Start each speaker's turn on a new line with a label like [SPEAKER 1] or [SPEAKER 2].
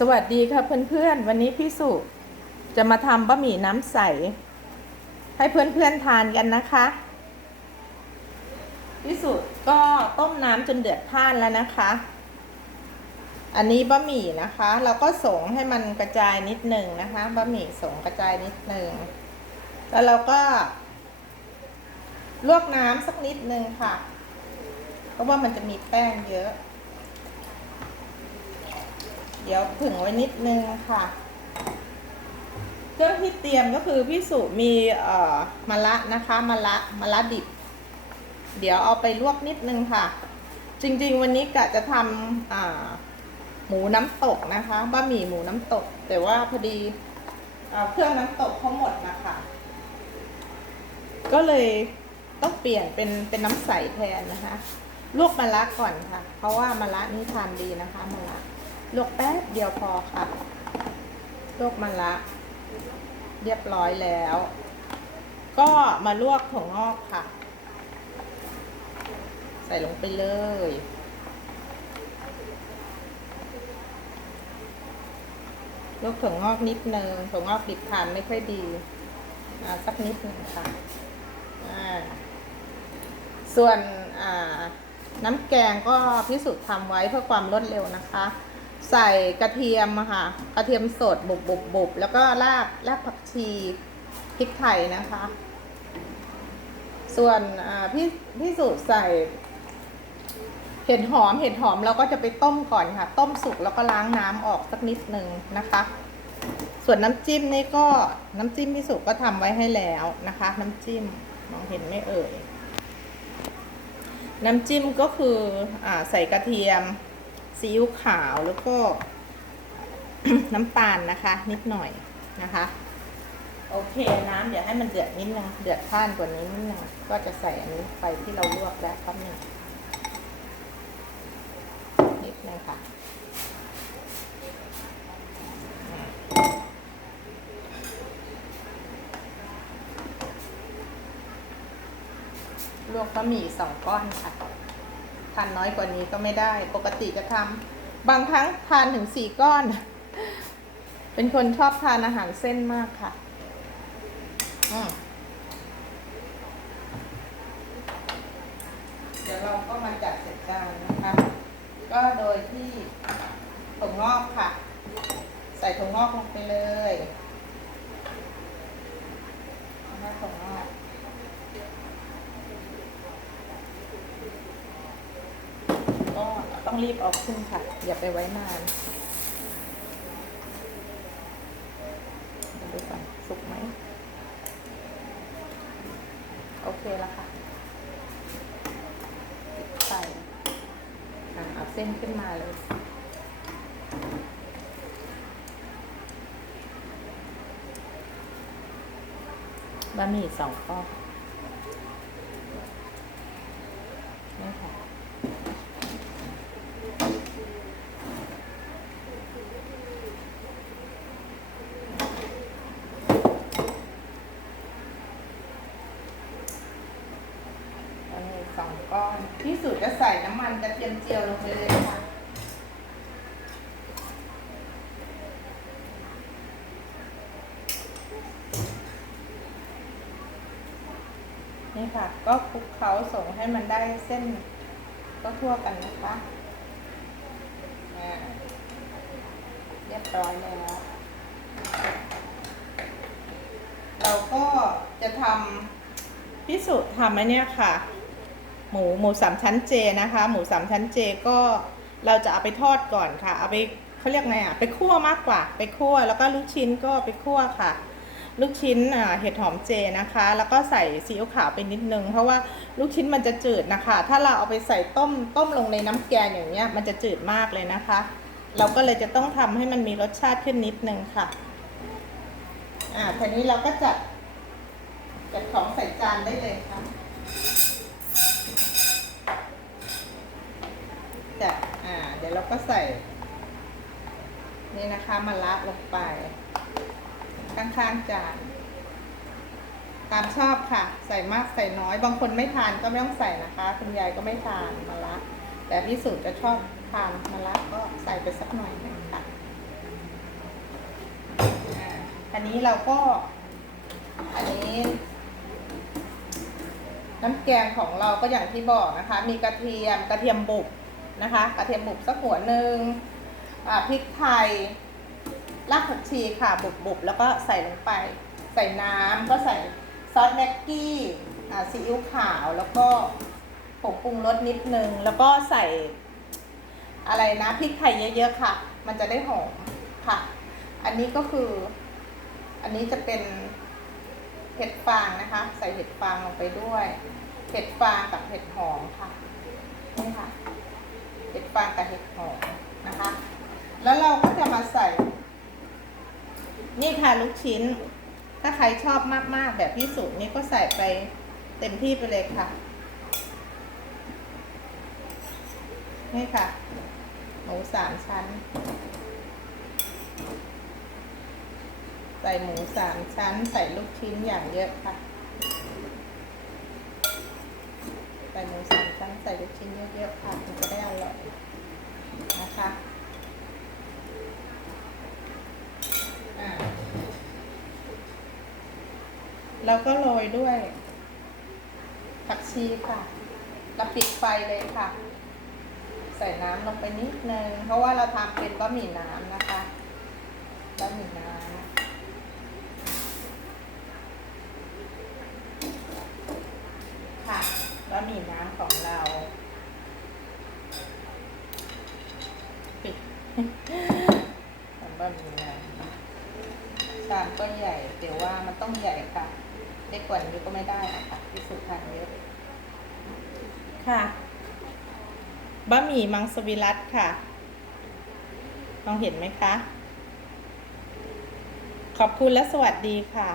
[SPEAKER 1] สวัสดีค่ะเพื่อนๆ วันนี้พี่สุจะมาทำบะหมี่น้ำใส ให้เพื่อนๆทานกันนะคะ พี่สุก็ต้มน้ำจนเดือดพ่านแล้วนะคะ อันนี้บะหมี่นะคะ เราก็สงให้มันกระจายนิดหนึ่งนะคะบะหมี่สงกระจายนิดหนึ่งแล้วเราก็ลวกน้ำสักนิดหนึ่งค่ะ เพราะว่ามันจะมีแป้งเยอะ เดี๋ยวผึ่งไว้นิดนึงค่ะ เครื่องที่เตรียมก็คือพี่สุมีเอ่อมะระนะคะมะระมะระดิบ เดี๋ยวเอาไปลวกนิดนึงค่ะ จริงๆ วันนี้กะจะทำอ่าหมูน้ำตกนะคะบะหมี่หมูน้ำตก แต่ว่าพอดีอ่าเครื่องน้ำตกเขาหมดนะคะ ก็เลยต้องเปลี่ยนเป็นเป็นน้ำใสแทนนะคะ ลวกมะระก่อนค่ะ เพราะว่ามะระนี่ทานดีนะคะมะระ ลวกแป๊บเดียวพอค่ะลวกมาละ เรียบร้อยแล้ว ก็มาลวกถั่วงอกค่ะ ใส่ลงไปเลยลวกถั่วงอกนิดนึงถั่วงอกดิบทานไม่ค่อยดีอ่าสักนิดหนึ่งค่ะอ่าส่วนอ่าน้ำแกงก็พิสูจน์ทำไว้เพื่อความรวดเร็วนะคะ ใส่กระเทียมค่ะ กระเทียมสดบุบบุบบุบแล้วก็รากรากผักชีพริกไทยนะคะ ส่วนพี่พี่สูตรใส่ เห็ดหอมเห็ดหอมเราก็จะไปต้มก่อนค่ะ ต้มสุกแล้วก็ล้างน้ำออกสักนิดนึงนะคะ ส่วนน้ำจิ้มนี่ก็น้ำจิ้มพี่สุก็ทำไว้ให้แล้วนะคะ น้ำจิ้มมองเห็นไม่เอ่ยน้ำจิ้มก็คืออใส่กระเทียม ซีอิ๊วขาวแล้วก็น้ำตาลนะคะ นิดหน่อยนะคะ โอเคน้ำเดี๋ยวให้มันเดือดนิดนึงเดือดข้านกว่านี้นิดนึงก็จะใส่อันนี้ไปที่เราลวกแล้วครับนี่นิดนึงค่ะลวกบะหมี่สองก้อนค่ะ ทานน้อยกว่านี้ก็ไม่ได้ ปกติจะทำบางครั้งทานถึงสี่ก้อน เป็นคนชอบทานอาหารเส้นมากค่ะเดี๋ยวเราก็มาจัดเสร็จจานนะคะ ก็โดยที่ถั่วงอกค่ะ ใส่ถั่วงอกลงไปเลยนะคะถั่วงอก ก็ ต้องรีบเอาขึ้นค่ะ อย่าไปไว้นานดูก่อนสุกไหม โอเคแล้วค่ะปิดไฟอะเอาเส้นขึ้นมาเลย บะหมี่สองก้อนนี่ค่ะ อันนี้สอง ก้อนที่สุดจะใส่น้ำมันกระเทียมเจียวลงไปเลยค่ะนี่ค่ะ ก็คลุกเคล้าส่งให้มันได้เส้นก็ทั่วกันนะคะอ่าเรียบร้อยแล้ว เราก็จะทำพิสูจน์ทำไอ้เนี่ยค่ะ หมูหมูสามชั้นเจนะคะ หมูสามชั้นเจก็เราจะเอาไปทอดก่อนค่ะ เอาไปเขาเรียกไงอะไปคั่วมากกว่า ไปคั่วแล้วก็ลูกชิ้นก็ไปคั่วค่ะ ลูกชิ้นเห็ดหอมเจนะคะ แล้วก็ใส่ซีอิ๊วขาวไปนิดนึง เพราะว่าลูกชิ้นมันจะจืดนะคะ ถ้าเราเอาไปใส่ต้มต้มลงในน้ำแกงอย่างเงี้ยมันจะจืดมากเลยนะคะ เราก็เลยจะต้องทำให้มันมีรสชาติขึ้นนิดนึงค่ะอ่าทีนี้เราก็จัดจัดของใส่จานได้เลยค่ะจัดอ่า เดี๋ยวเราก็ใส่ นี่นะคะมะระลงไป ข้างๆจานตามชอบค่ะ ใส่มากใส่น้อย บางคนไม่ทานก็ไม่ต้องใส่นะคะ คุณยายก็ไม่ทานมะระแต่พี่สุจะชอบทานมะระก็ใส่ไปสักหน่อยนึงค่ะนี้เราก็ อันนี้ น้ำแกงของเราก็อย่างที่บอกนะคะ มีกระเทียมกระเทียมบุบ นะคะ กระเทียมบุบสักหัวหนึ่งพริกไทยรากผักชีค่ะบุบๆแล้วก็ใส่ลงไป ใส่น้ำก็ใส่ซอสแม็กกี้ซีอิ๊วขาวแล้วก็ผงปรุงรสนิดนึง แล้วก็ใส่อะไรนะพริกไทยเยอะๆค่ะ มันจะได้หอมค่ะ อันนี้ก็คือ อันนี้จะเป็นเห็ดฟางนะคะ ใส่เห็ดฟางลงไปด้วย เห็ดฟางกับเห็ดหอมค่ะ เห็ดฟางกับเห็ดหอมนะคะ แล้วเราก็จะมาใส่ นี่ค่ะลูกชิ้น ถ้าใครชอบมากๆแบบพี่สุนี่ก็ใส่ไปเต็มที่ไปเลยค่ะ นี่ค่ะหมูสามชั้น ใส่หมูสามชั้น ใส่ลูกชิ้นอย่างเยอะค่ะ ใส่หมูสามชั้น ใส่ลูกชิ้นเยอะๆค่ะ ร่อยนะคะอ่าแล้วก็โรยด้วย ผักชีค่ะแล้วปิดไฟเลยค่ะ ใส่น้ำลงไปนิดนึง เพราะว่าเราทำเป็นบะหมี่น้ำนะคะบะหมี่น้ำค่ะบะหมี่น้ำของเรา ปิดทำบะหมี่น้ำชามก็ใหญ่เดี๋ยวว่ามันต้องใหญ่ค่ะเล็กกว่านี้ก็ไม่ได้นะคะที่สุดทานเยอะค่ะบะหมี่มังสวิรัตค่ะมองเห็นไหมคะ ขอบคุณและสวัสดีค่ะ